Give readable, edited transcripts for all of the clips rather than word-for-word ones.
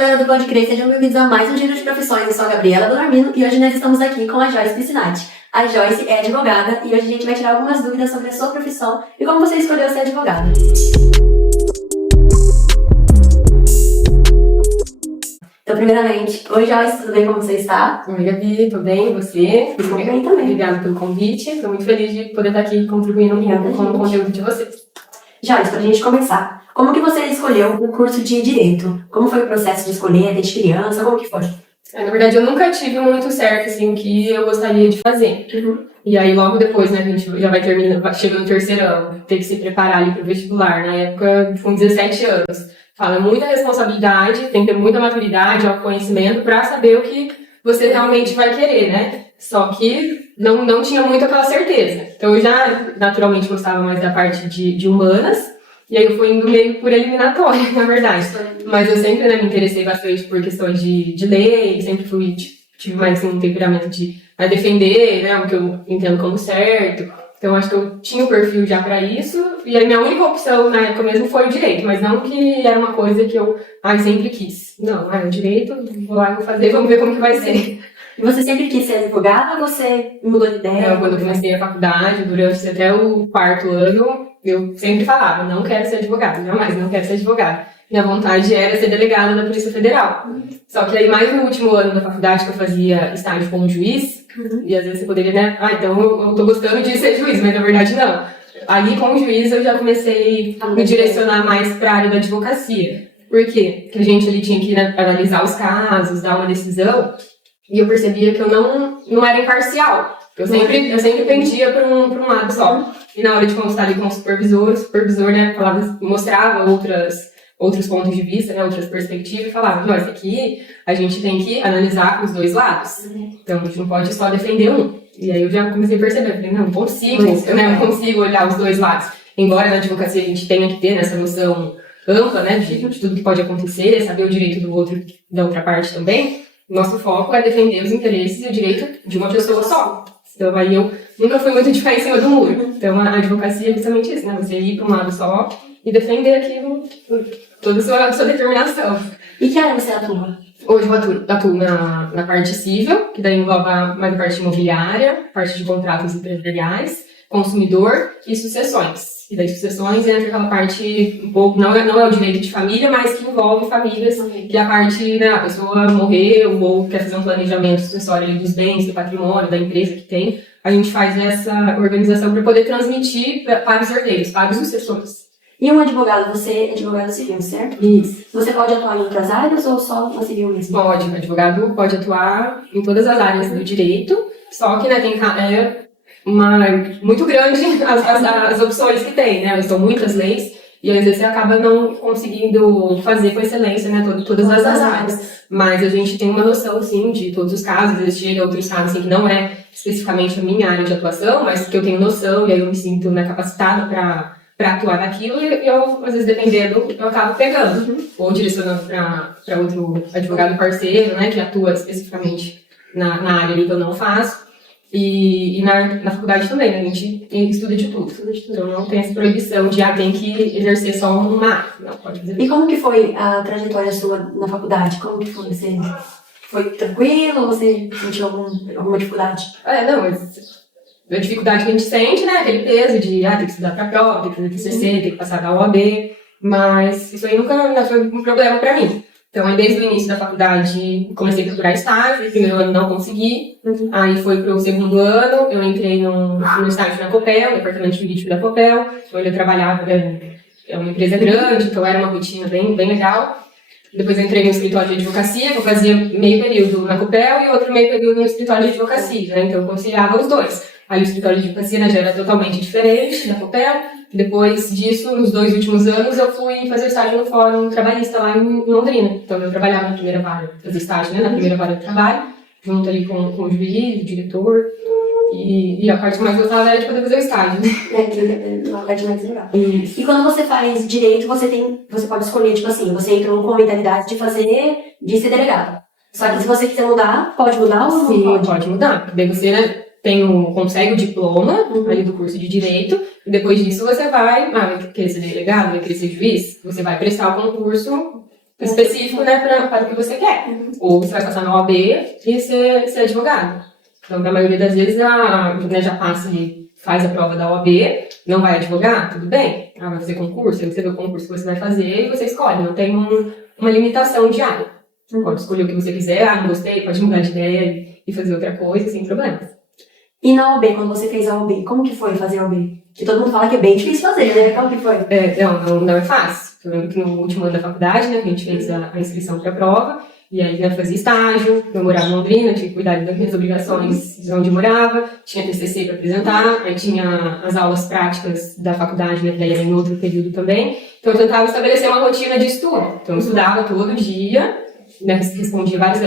galera do Pode Crer, sejam bem-vindos a mais um Giro de Profissões. Eu sou a Gabriela Bellarmino e hoje nós estamos aqui com a Joyce Piscinati. A Joyce é advogada e hoje a gente vai tirar algumas dúvidas sobre a sua profissão e como você escolheu ser advogada. Então, primeiramente, oi Joyce, tudo bem? Como você está? Oi Gabi, tudo bem? E você? Tudo bem também. Obrigada pelo convite, estou muito feliz de poder estar aqui contribuindo com o conteúdo de vocês. Joyce, pra gente começar, como que você escolheu o curso de Direito? Como foi o processo de escolher, desde criança, como que foi? Na verdade, eu nunca tive muito certo, assim, o que eu gostaria de fazer. E aí, logo depois, né, a gente já vai terminando, chegando no terceiro ano, ter que se preparar ali para o vestibular, na época, com 17 anos. Fala muita responsabilidade, tem que ter muita maturidade, autoconhecimento para saber o que você realmente vai querer, né? Só que não tinha muito aquela certeza. Então, eu já naturalmente gostava mais da parte de humanas, e aí eu fui indo meio por eliminatória, na verdade. Mas eu sempre, né, me interessei bastante por questões de lei, sempre tive mais assim, um temperamento de defender, né, o que eu entendo como certo. Então, acho que eu tinha o perfil já para isso, e a minha única opção na época mesmo foi o direito, mas não que era uma coisa que eu sempre quis. Não, o direito, vou lá, vou fazer, vamos ver como que vai ser. E você sempre quis ser advogada ou você mudou de ideia? Quando eu comecei a faculdade, durante até o quarto ano, eu sempre falava, não quero ser advogada, jamais, não quero ser advogada. Minha vontade era ser delegada da Polícia Federal. Só que aí, mais no último ano da faculdade, que eu fazia estágio como juiz, e às vezes você poderia, né, então eu tô gostando de ser juiz, mas na verdade não. Ali, como juiz, eu já comecei a me direcionar mais para a área da advocacia. Por quê? Porque a gente ali tinha que, né, analisar os casos, dar uma decisão, e eu percebia que eu não era imparcial. Eu sempre pendia para um lado só. E na hora de conversar ali com o supervisor, né, mostrava outros pontos de vista, né, outras perspectivas, e falava, não, isso aqui a gente tem que analisar com os dois lados. Então, a gente não pode só defender um. E aí eu já comecei a perceber, falei, não consigo olhar os dois lados. Embora na advocacia a gente tenha que ter essa noção ampla, né, de tudo que pode acontecer, saber o direito do outro, da outra parte também, nosso foco é defender os interesses e o direito de uma pessoa só. Então, aí eu nunca fui muito de ficar em cima do muro. Então, a advocacia é justamente isso, né? Você ir para um lado só e defender aquilo, toda a sua determinação. E que área você atua? Hoje eu atuo na parte civil, que daí engloba mais a parte imobiliária, parte de contratos empresariais, consumidor e sucessões. E daí sucessões entra aquela parte um pouco, não é o direito de família, mas que envolve famílias, que é a parte, né, a pessoa morreu ou quer fazer um planejamento sucessório dos bens, do patrimônio, da empresa que tem. A gente faz essa organização para poder transmitir para os herdeiros, para os sucessores. E um advogado, você é advogado civil, certo? Isso. Você pode atuar em outras áreas ou só na civil mesmo? Pode, o advogado pode atuar em todas as áreas do direito, só que, né, tem muito grande as opções que tem, né? São muitas leis e às vezes você acaba não conseguindo fazer com excelência, né, todas as áreas. Mas a gente tem uma noção, assim, de todos os casos. Às vezes chega outros casos, assim, que não é especificamente a minha área de atuação, mas que eu tenho noção e aí eu me sinto, né, capacitada para atuar naquilo e eu, às vezes, dependendo, eu acabo pegando. Ou direcionando para outro advogado parceiro, né, que atua especificamente na área ali que eu não faço. E na faculdade também, né? A gente estuda de tudo. Então não tem essa proibição de tem que exercer só uma área. Não, pode fazer. E como que foi a trajetória sua na faculdade? Como que foi? Você foi tranquilo ou você sentiu alguma dificuldade? A dificuldade que a gente sente, né? Aquele peso de ter que estudar pra prova, tem que fazer TCC, tem que passar da OAB. Mas isso aí nunca foi um problema pra mim. Então, aí, desde o início da faculdade, comecei a procurar estágio, no primeiro ano não consegui, aí foi pro segundo ano, eu entrei no estágio na Copel, no departamento jurídico da Copel, onde eu trabalhava, é uma empresa grande, então era uma rotina bem legal. Depois eu entrei no escritório de advocacia, que eu fazia meio período na Copel e outro meio período no escritório de advocacia, né? Então eu conciliava os dois. Aí o escritório de advocacia, né, já era totalmente diferente da Copel. Depois disso, nos 2 últimos anos, eu fui fazer estágio no Fórum Trabalhista lá em Londrina. Então, eu trabalhava na primeira vara, fazia estágio, né, na primeira vara de trabalho, junto ali com o juiz, o diretor. E a parte mais gostava era de poder fazer o estágio, né? Uma parte mais legal. E quando você faz direito, você pode escolher, tipo assim, você entrou com a mentalidade de ser delegado. Só que se você quiser mudar, pode mudar ou não pode? Sim, pode mudar. Porque daí você, né, consegue o diploma ali do curso de Direito, e depois disso você vai querer ser delegado, vai querer ser juiz, você vai prestar o concurso específico, né, para o que você quer. Ou você vai passar na OAB e ser advogado. Então, na maioria das vezes, né, já passa e faz a prova da OAB, não vai advogar, tudo bem. Vai fazer concurso, aí você vê o concurso que você vai fazer e você escolhe. Não tem uma limitação de área. Pode escolher o que você quiser, não gostei, pode mudar de ideia e fazer outra coisa, sem problemas. E na OAB, quando você fez a OAB, como que foi fazer a OAB? Que todo mundo fala que é bem difícil fazer, né? Como que foi? Não é fácil. Eu lembro que no último ano da faculdade, né, a gente fez a inscrição para a prova, e aí eu fazia estágio, eu morava em Londrina, tinha que cuidar das minhas obrigações de onde eu morava, tinha TCC para apresentar, aí tinha as aulas práticas da faculdade, né, que daí era em outro período também. Então eu tentava estabelecer uma rotina de estudo. Então eu estudava todo dia, né, respondia vários...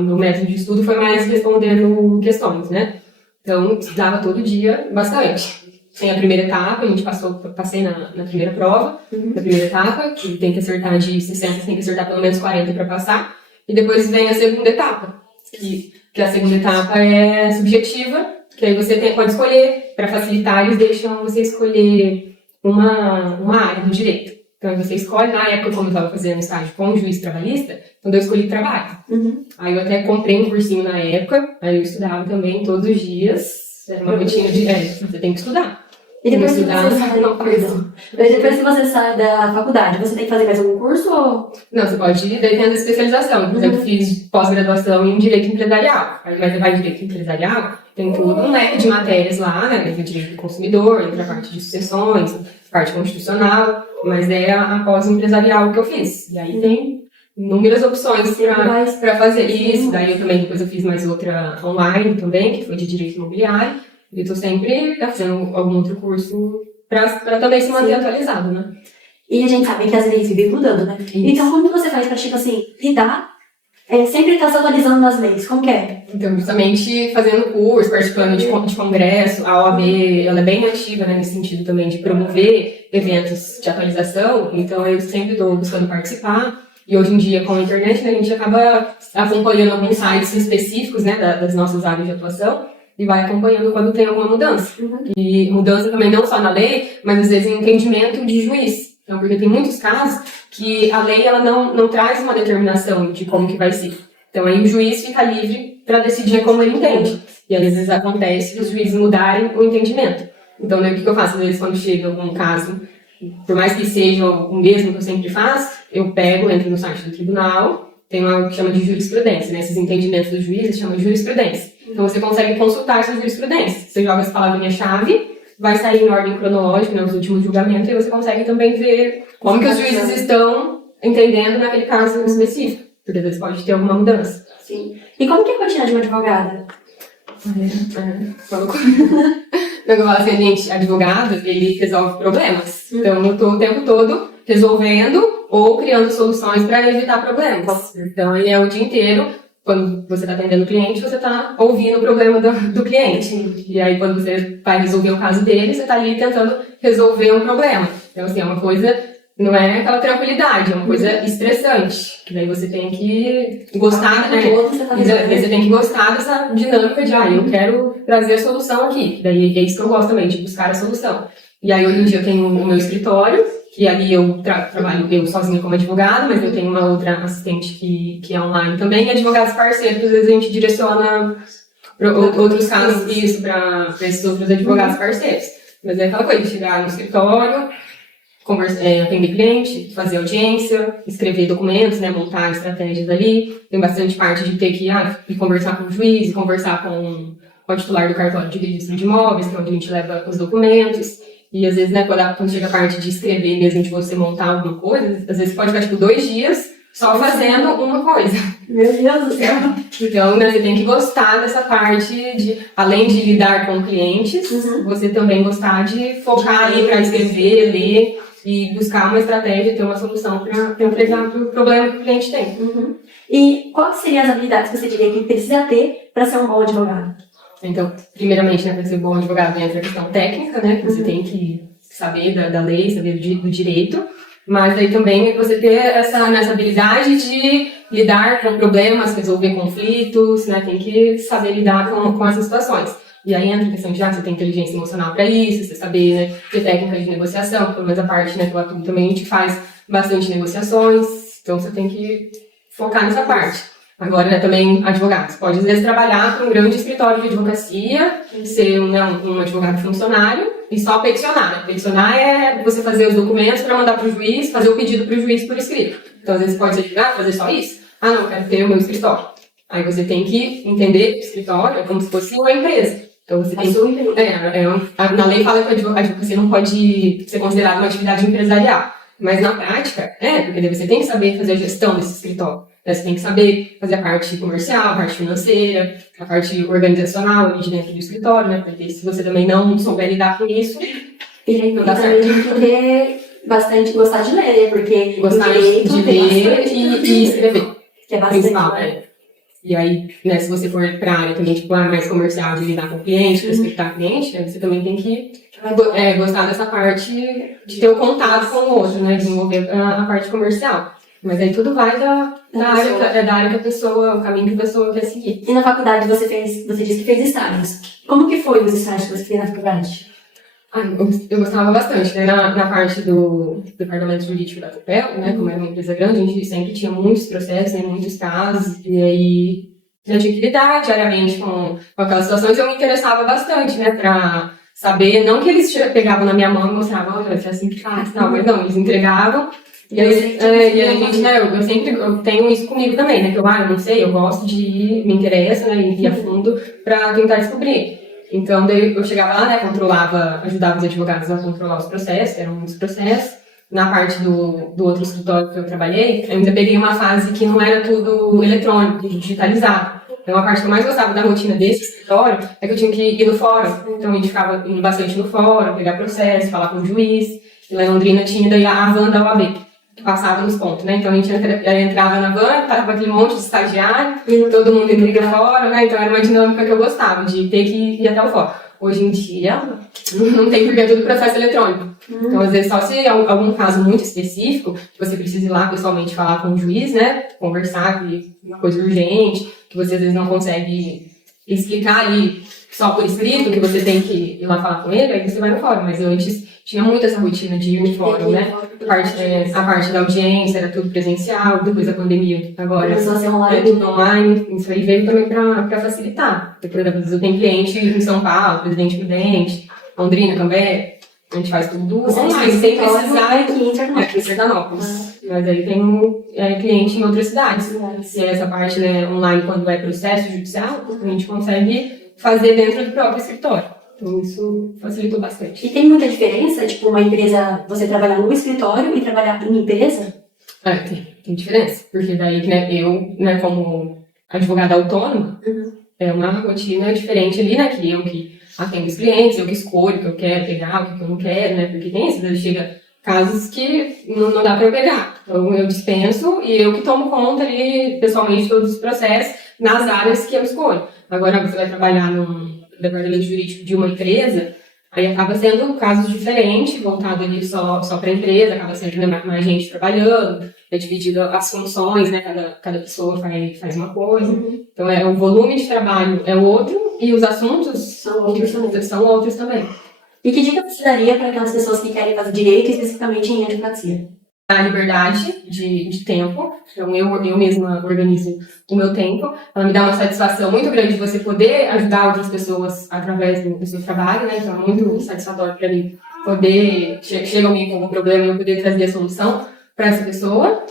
meu método de estudo foi mais respondendo questões, né? Então, estudava todo dia, bastante. Tem a primeira etapa, a gente passei na primeira prova, na primeira etapa, que tem que acertar de 60, tem que acertar pelo menos 40 para passar. E depois vem a segunda etapa, que a segunda etapa é subjetiva, que aí você pode escolher, para facilitar, eles deixam você escolher uma área do direito. Então, você escolhe, na época, como eu estava fazendo estágio com o juiz trabalhista, quando eu escolhi trabalho. Aí eu até comprei um cursinho na época, aí eu estudava também todos os dias, era uma rotina de, você tem que estudar. E depois que você sai da faculdade, você tem que fazer mais algum curso ou... Não, você pode ir daí tendo especialização. Por exemplo, fiz pós-graduação em Direito Empresarial. Aí vai levar em Direito Empresarial, tem todo um leque de matérias lá, né? Tem Direito do Consumidor, entra a parte de sucessões, parte constitucional, mas é a pós-empresarial que eu fiz. E aí tem inúmeras opções para fazer isso. Daí depois eu fiz mais outra online também, que foi de Direito Imobiliário. E tô sempre fazendo algum outro curso para também se manter atualizado, né? E a gente sabe que as leis vivem mudando, né? Isso. Então, como você faz para, tipo assim, lidar, sempre estar se atualizando nas leis? Como que é? Então, justamente fazendo curso, participando de congresso, a OAB, ela é bem ativa, né, nesse sentido também de promover eventos de atualização, então eu sempre estou buscando participar. E hoje em dia, com a internet, né, a gente acaba acompanhando alguns sites específicos, né, das nossas áreas de atuação, e vai acompanhando quando tem alguma mudança. E mudança também não só na lei, mas às vezes em entendimento de juiz. Então, porque tem muitos casos que a lei ela não traz uma determinação de como que vai ser. Então, aí o juiz fica livre para decidir como ele entende. E às vezes acontece os juízes mudarem o entendimento. Então, né, o que eu faço? Às vezes, quando chega algum caso, por mais que seja o mesmo que eu sempre faço, eu entro no site do tribunal, tem algo que chama de jurisprudência, né? Esses entendimentos dos juízes chamam de jurisprudência. Então, você consegue consultar essa jurisprudência. Você joga as palavrinhas-chave, vai sair em ordem cronológica, né, os últimos julgamentos, e você consegue também ver como que os juízes estão entendendo naquele caso específico. Porque às vezes pode ter alguma mudança. Sim. E como que é a rotina de uma advogada? Quando eu falo assim, gente, advogado, ele resolve problemas. Então, eu estou o tempo todo resolvendo ou criando soluções para evitar problemas. Então, ele é o dia inteiro. Quando você está atendendo o cliente, você está ouvindo o problema do cliente. E aí, quando você vai resolver o caso dele, você está ali tentando resolver um problema. Então, assim, é uma coisa, não é aquela tranquilidade, é uma coisa estressante. Que daí você tem que gostar, né? Você tem que gostar dessa dinâmica de, eu quero trazer a solução aqui. Daí é isso que eu gosto também, de buscar a solução. E aí, hoje em dia, eu tenho o meu escritório, que ali eu trabalho eu sozinha como advogada, mas eu tenho uma outra assistente que é online também, e advogados parceiros, às vezes a gente direciona outros casos isso para esses outros advogados parceiros. Mas é aquela coisa de chegar no escritório, atender cliente, fazer audiência, escrever documentos, né, montar estratégias ali. Tem bastante parte de ter que ir conversar com o juiz, conversar com o titular do cartório de registro de imóveis, que é onde a gente leva os documentos. E às vezes, né, quando chega a parte de escrever mesmo, de você montar alguma coisa, às vezes pode ficar, 2 dias só fazendo uma coisa. Meu Deus do céu! Então, né, você tem que gostar dessa parte de, além de lidar com clientes, você também gostar de focar ali para escrever, ler e buscar uma estratégia, ter uma solução para entregar o problema que o cliente tem. E quais seriam as habilidades que você diria que precisa ter para ser um bom advogado? Então, primeiramente, né, para ser bom advogado entra a questão técnica, né, que você tem que saber da lei, saber do direito, mas aí também você ter essa habilidade de lidar com problemas, resolver conflitos, né, tem que saber lidar com essas situações. E aí entra a questão de você ter inteligência emocional para isso, você saber, né, ter técnica de negociação, pelo menos a parte, né, que eu atuo também, a gente faz bastante negociações. Então você tem que focar nessa parte. Agora, né, também advogados. Pode, às vezes, trabalhar para um grande escritório de advocacia, ser um advogado funcionário e só peticionar. Né? Peticionar é você fazer os documentos para mandar para o juiz, fazer o pedido para o juiz por escrito. Então, às vezes, pode ser advogado, fazer só isso. Ah, não, eu quero ter o meu escritório. Aí você tem que entender que o escritório é como se fosse uma empresa. Então, você tem que... na lei fala que a advocacia não pode ser considerada uma atividade empresarial. Mas na prática, porque daí você tem que saber fazer a gestão desse escritório. Você tem que saber fazer a parte comercial, a parte financeira, a parte organizacional ali de dentro do escritório, né? Porque se você também não souber lidar com isso, não dá certo. Tem que ter bastante, gostar de ler, né? Porque gostar de ler e escrever. Que é bastante. Principal, E aí, né, se você for para a área também, tipo, mais comercial, de lidar com o cliente, prospectar cliente, você também tem que gostar dessa parte de ter o contato com o outro, né? Desenvolver a parte comercial. Mas aí tudo vai da área que a pessoa, o caminho que a pessoa quer seguir. E na faculdade você disse que fez estágios. Como que foi os estágios que você fez na faculdade? Eu gostava bastante, né? Na parte do departamento jurídico da Copel, né? Como era uma empresa grande, a gente sempre tinha muitos processos, né, muitos casos, e aí eu tinha que lidar diariamente com aquelas situações. Eu me interessava bastante, né? Pra saber, não que eles pegavam na minha mão e mostravam, olha, é assim que faz, não, mas não, eles entregavam. E aí, a gente, né, eu sempre tenho isso comigo também, né, que eu não sei, eu gosto de ir, me interessa, né, ir a fundo pra tentar descobrir. Então, daí eu chegava lá, né, ajudava os advogados a controlar os processos, eram muitos processos. Na parte do outro escritório que eu trabalhei, eu ainda peguei uma fase que não era tudo eletrônico, digitalizado. Então, a parte que eu mais gostava da rotina desse escritório é que eu tinha que ir no fórum. Então, a gente ficava indo bastante no fórum, pegar processo, falar com o juiz. E lá em Londrina tinha daí a van da OAB. Passava nos pontos, né? Então a gente entrava na van, tava aquele monte de estagiário, todo mundo indo pra fora, né? Então era uma dinâmica que eu gostava, de ter que ir até o fórum. Hoje em dia, não tem porque é tudo processo eletrônico. Então, às vezes, só se é algum caso muito específico, que você precisa ir lá pessoalmente falar com o juiz, né? Conversar, que é uma coisa urgente, que você às vezes não consegue explicar ali só por escrito, que você tem que ir lá falar com ele, aí você vai no fórum. Mas eu antes tinha muito essa rotina de ir no fórum, né? A parte da audiência era tudo presencial, depois da pandemia, agora é tudo online. Isso aí veio também para facilitar. Porque, por exemplo, eu tenho cliente em São Paulo, Presidente Prudente, Londrina também, a gente faz tudo online, sem precisar aqui em Sertanópolis. Mas aí tem cliente em outras cidades. Se é essa parte, né, online, quando é processo judicial, a gente consegue fazer dentro do próprio escritório. Então, isso facilitou bastante. E tem muita diferença, tipo, uma empresa, você trabalhar no escritório e trabalhar em empresa? Tem diferença. Porque daí, né, eu, né, como advogada autônoma, é uma rotina diferente ali, né, que eu que atendo os clientes, eu que escolho o que eu quero pegar, o que eu não quero, né, porque tem isso, chega casos que não dá pra eu pegar. Então, eu dispenso e eu que tomo conta ali, pessoalmente, de todos os processos nas áreas que eu escolho. Agora, você vai trabalhar num departamento jurídico de uma empresa, aí acaba sendo casos diferentes, voltado ali só para a empresa, acaba sendo, né, mais gente trabalhando, é dividido as funções, né, cada pessoa faz uma coisa. Então, o volume de trabalho é outro e os assuntos são outros também. E que dica você daria para aquelas pessoas que querem fazer direito, especificamente em advocacia? A liberdade de tempo, então eu mesma organizo o meu tempo, ela me dá uma satisfação muito grande de você poder ajudar outras pessoas através do seu trabalho, né, então é muito satisfatório para mim poder, chega alguém com algum problema, eu poder trazer a solução para essa pessoa.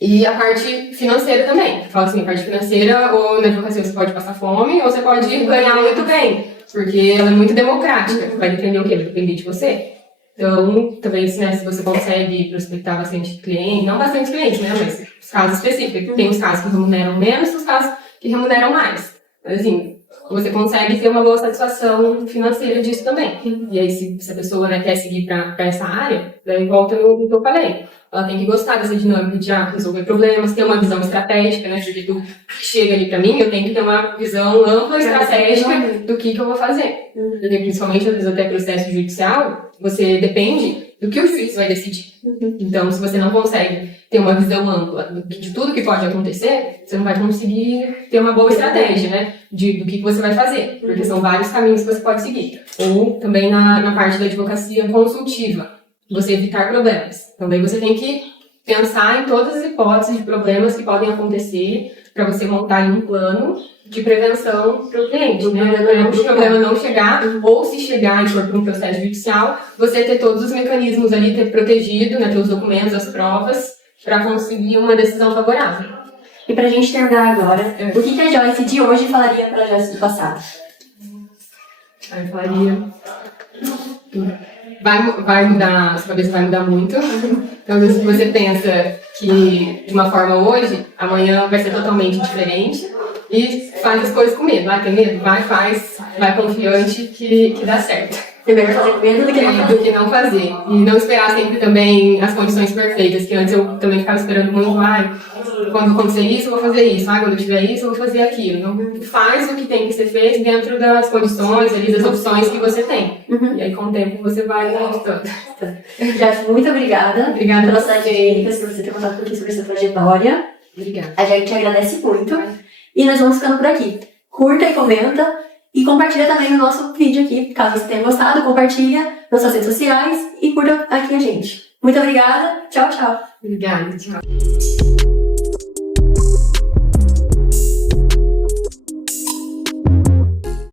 E a parte financeira também, falo assim, a parte financeira, ou na advocacia você pode passar fome, ou você pode ganhar muito bem, porque ela é muito democrática, vai depender o quê? Vai depender de você. Então, também, né, se você consegue prospectar bastante cliente, não bastante clientes, né, mas os casos específicos, tem os casos que remuneram menos e os casos que remuneram mais. Mas, assim, você consegue ter uma boa satisfação financeira disso também. E aí, se a pessoa, né, quer seguir para essa área, daí volta no que eu falei. Ela tem que gostar dessa dinâmica de resolver problemas, ter uma visão estratégica, né, porque tudo chega ali para mim, eu tenho que ter uma visão ampla, estratégica do que eu vou fazer. Porque, principalmente, às vezes, até processo judicial, você depende do que o juiz vai decidir. Então, se você não consegue ter uma visão ampla de tudo que pode acontecer, você não vai conseguir ter uma boa estratégia, né, do que você vai fazer, porque são vários caminhos que você pode seguir. Ou também na parte da advocacia consultiva, você evitar problemas. Então, daí você tem que pensar em todas as hipóteses de problemas que podem acontecer para você montar aí um plano de prevenção para o cliente, né? Para o problema não chegar, ou se chegar e for para um processo judicial, você ter todos os mecanismos ali, ter protegido, né, ter os documentos, as provas, para conseguir uma decisão favorável. E pra gente terminar agora, o que a Joyce de hoje falaria para a Joyce do passado? Aí eu falaria... Vai mudar, a sua cabeça vai mudar muito. Então, se você pensa que de uma forma hoje, amanhã vai ser totalmente diferente. E faz as coisas com medo. Vai ter medo? Vai, faz. Vai confiante que dá certo. É melhor fazer com medo do que não fazer. Do que não fazer. E não esperar sempre também as condições perfeitas, que antes eu também ficava esperando muito, quando acontecer isso, eu vou fazer isso, quando eu tiver isso, eu vou fazer aquilo. Então, faz o que tem que ser feito dentro das condições, ali, das opções que você tem. E aí, com o tempo, você vai ajustando. Jeff, muito obrigada. Obrigada pelas suas dicas, por você ter contado um pouquinho sobre a sua trajetória. Obrigada. A gente agradece muito. E nós vamos ficando por aqui. Curta e comenta. E compartilha também o nosso vídeo aqui. Caso você tenha gostado, compartilha nas suas redes sociais e curta aqui a gente. Muito obrigada. Tchau, tchau. Obrigada, tchau.